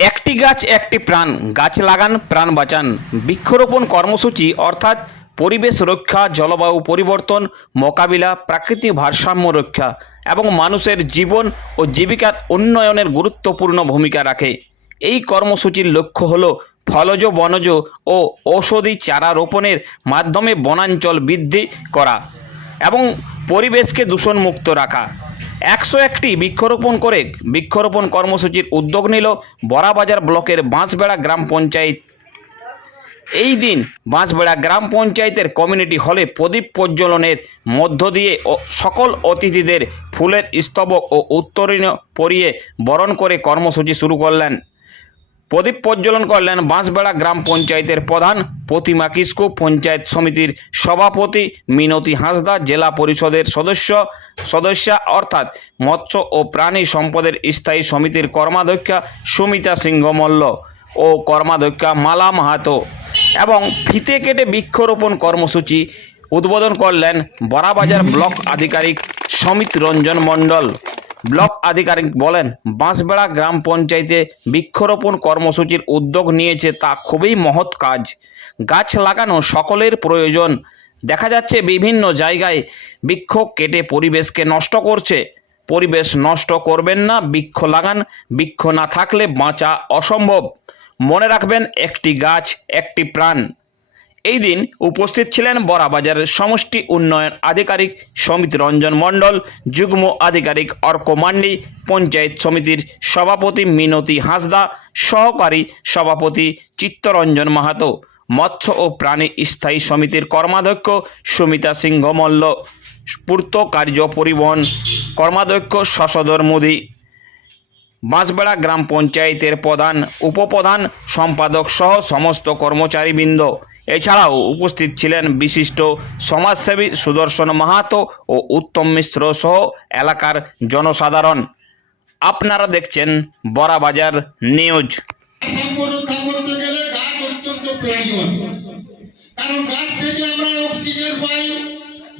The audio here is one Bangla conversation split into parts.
একটি গাছ একটি প্রাণ, গাছ লাগান প্রাণ বাঁচান। বৃক্ষরোপণ কর্মসূচি অর্থাৎ পরিবেশ রক্ষা, জলবায়ু পরিবর্তন মোকাবিলা, প্রাকৃতিক ভারসাম্য রক্ষা এবং মানুষের জীবন ও জীবিকার উন্নয়নের গুরুত্বপূর্ণ ভূমিকা রাখে। এই কর্মসূচির লক্ষ্য হল ফলজ, বনজ ও ঔষধি চারা রোপণের মাধ্যমে বনাঞ্চল বৃদ্ধি করা এবং পরিবেশকে দূষণমুক্ত রাখা। 101টি বৃক্ষরোপণ কর্মসূচির উদ্যোগ নিল বড়াবাজার ব্লকের বাঁশবেড়া গ্রাম পঞ্চায়েত। এই দিন বাঁশবেড়া গ্রাম পঞ্চায়েতের কমিউনিটি হলে প্রদীপ প্রজ্বলনের মধ্য দিয়ে সকল অতিথিদের ফুলের স্তবক ও উত্তরীয় পরিয়ে বরণ করে কর্মসূচি শুরু করলেন। প্রদীপ প্রজ্বলন করলেন বাঁশবেড়া গ্রাম পঞ্চায়েতের প্রধান প্রতিমা কিস্কু, পঞ্চায়েত সমিতির সভাপতি মিনতি হাঁসদা, জেলা পরিষদের সদস্যা অর্থাৎ মৎস্য ও প্রাণী সম্পদের স্থায়ী সমিতির কর্মাধ্যক্ষা সুমিতা সিংহ মল্ল ও কর্মাধ্যক্ষা মালা মাহাতো। এবং ফিতে কেটে বৃক্ষরোপণ কর্মসূচি উদ্বোধন করলেন বড়াবাজার ব্লক আধিকারিক সমিত রঞ্জন মণ্ডল। ব্লক আধিকারিক বলেন, বাঁশবেড়া গ্রাম পঞ্চায়েতে বৃক্ষরোপণ কর্মসূচির উদ্যোগ নিয়েছে তা খুবই মহৎ কাজ। গাছ লাগানো সকলের প্রয়োজন। দেখা যাচ্ছে বিভিন্ন জায়গায় বৃক্ষ কেটে পরিবেশকে নষ্ট করছে। পরিবেশ নষ্ট করবেন না, বৃক্ষ লাগান। বৃক্ষ না থাকলে বাঁচা অসম্ভব। মনে রাখবেন, একটি গাছ একটি প্রাণ। এই দিন উপস্থিত ছিলেন বড়াবাজারের সমষ্টি উন্নয়ন আধিকারিক সমিত রঞ্জন মণ্ডল, যুগ্ম আধিকারিক অর্ক মান্ডি, পঞ্চায়েত সমিতির সভাপতি মিনতি হাঁসদা, সহকারী সভাপতি চিত্তরঞ্জন মাহাতো, মৎস্য ও প্রাণী স্থায়ী সমিতির কর্মাধ্যক্ষ সুমিতা সিংহ মল্ল, পূর্ত কার্য পরিবহন কর্মাধ্যক্ষ শশধর মোদী, বাঁশবেড়া গ্রাম পঞ্চায়েতের প্রধান, উপপ্রধান, সম্পাদক সহ সমস্ত কর্মচারীবৃন্দ। এছাড়াও উপস্থিত ছিলেন বিশিষ্ট সমাজসেবী সুদর্শন মাহাতো ও উত্তম মিশ্র সহ এলাকার জনসাধারণ। আপনারা দেখছেন বড়াবাজার নিউজ। রক্ষা করতে গেলে গাছ অত্যন্ত প্রয়োজন, কারণ গাছ থেকে আমরা অক্সিজেন পাই,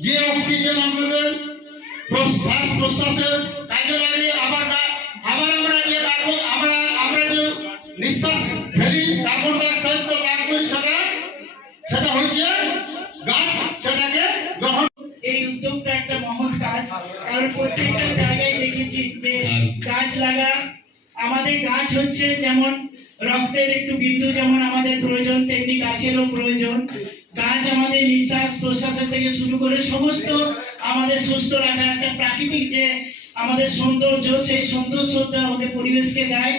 যে অক্সিজেন আমাদের শ্বাস প্রশ্বাসের কাজে লাগে। আবার আমরা যে আমরা যে নিঃশ্বাস ফেলি, কার্বন ডাই অক্সাইড তো ত্যাগ করি, সেটা হচ্ছে গাছ সেটাকে গ্রহণ। এই উদ্যোগটা একটা মহৎ কাজ, কারণ প্রত্যেকটা জায়গায় দেখেছি যে গাছ লাগা। আমাদের গাছ হচ্ছে যেমন রক্তের একটু বিন্দু যেমন আমাদের প্রয়োজন, তেমনি গাছেরও প্রয়োজন। গাছ আমাদের নিঃশ্বাস প্রশ্বাসের থেকে শুরু করে সমস্ত আমাদের সুস্থ রাখা একটা প্রাকৃতিক যে আমাদের সৌন্দর্য, সেই সৌন্দর্যটা আমাদের পরিবেশকে দেয়।